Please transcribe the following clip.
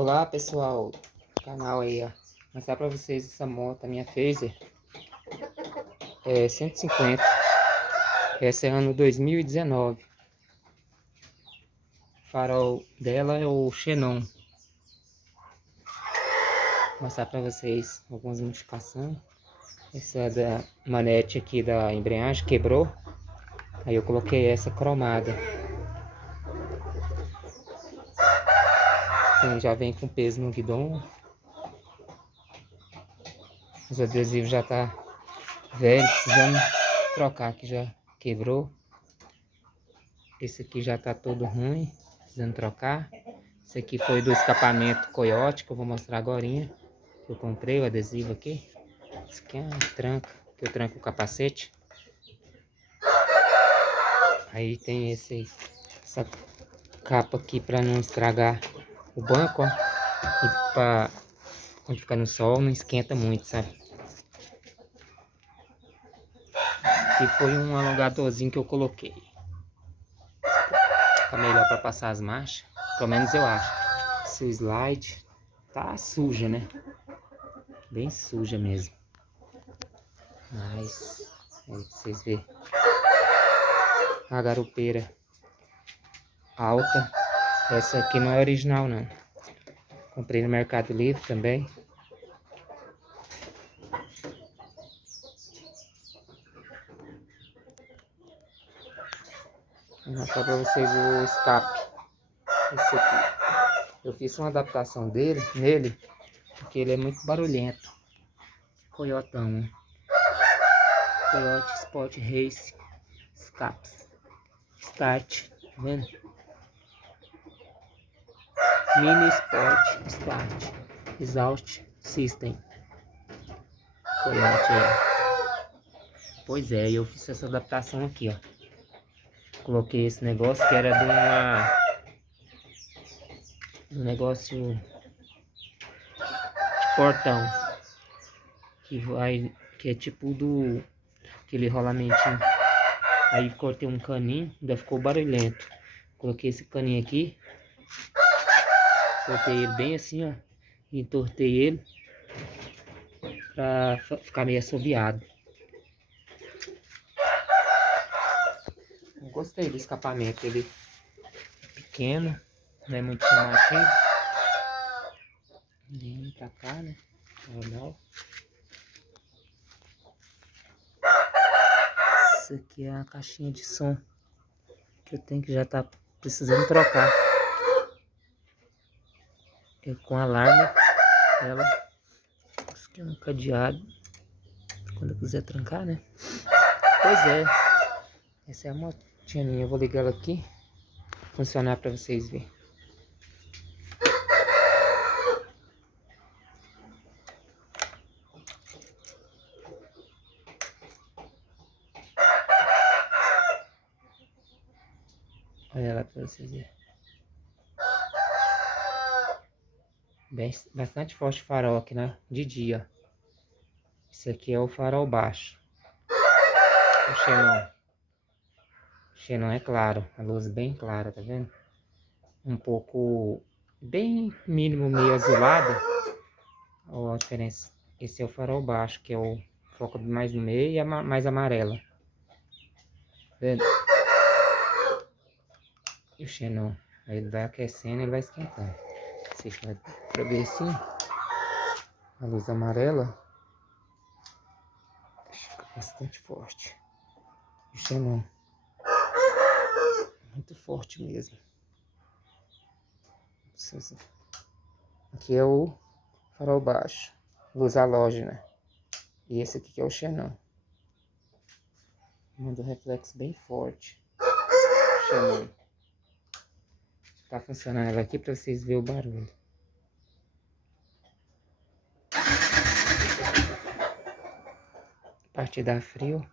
Olá pessoal, canal aí, ó. Mostrar pra vocês essa moto, a minha Phaser. É 150. Essa é ano 2019. O farol dela é o Xenon. Vou mostrar pra vocês algumas modificações. Essa é da manete aqui da embreagem quebrou. Aí eu coloquei essa cromada. Então, já vem com peso no guidão. Os adesivos já tá velho, precisando trocar, que já quebrou. Esse aqui já tá todo ruim, precisando trocar. Esse aqui foi do escapamento Coyote, que eu vou mostrar agorinha. Que eu comprei o adesivo aqui. Esse aqui é uma tranca, que eu tranco o capacete. Aí tem essa capa aqui para não estragar o banco, ó. E para quando ficar no sol não esquenta muito, sabe? Aqui foi um alongadorzinho que eu coloquei. Fica melhor para passar as marchas, pelo menos eu acho. Esse slide tá suja, né? Bem suja mesmo. Mas aí pra vocês verem. A garupeira alta. Essa aqui não é original não. Comprei no Mercado Livre também. Vou mostrar pra vocês o escape. Esse aqui. Eu fiz uma adaptação nele, porque ele é muito barulhento. Coyotão. Coyote Sport Race Escapes. Start. Tá vendo? Mini Sport Start. Exhaust System. Coyote é. Pois é, eu fiz essa adaptação aqui, ó. Coloquei esse negócio que era de um negócio de portão. Que é tipo aquele rolamentinho. Aí cortei um caninho, ainda ficou barulhento. Coloquei esse caninho aqui. Cortei ele bem assim, ó. E entortei ele pra ficar meio assoviado. Eu gostei do escapamento, ele é pequeno, não é muito chamativo. Vem pra cá, né? Normal. Isso aqui é a caixinha de som que eu tenho, que já tá precisando trocar. É com alarme. Ela. Isso aqui é um cadeado. Quando eu quiser trancar, né? Pois é. Essa é a motinha minha. Eu vou ligar ela aqui. Funcionar pra vocês verem. Olha ela pra vocês verem. Bastante forte o farol aqui, né? De dia. Esse aqui é o farol baixo. O Xenon. O Xenon é claro. A luz bem clara, tá vendo? Um pouco... bem mínimo, meio azulada. Olha a diferença. Esse é o farol baixo, que é o foco mais no meio e a mais amarela. Tá vendo? E o Xenon. Aí ele vai aquecendo e ele vai esquentando. Você vai pra ver assim. A luz amarela fica bastante forte. O Xenon. Muito forte mesmo. Aqui é o farol baixo. Luz halógena. E esse aqui que é o Xenon. Manda um reflexo bem forte. Xenon. Tá funcionando ela aqui pra vocês verem o barulho. A partir da frio.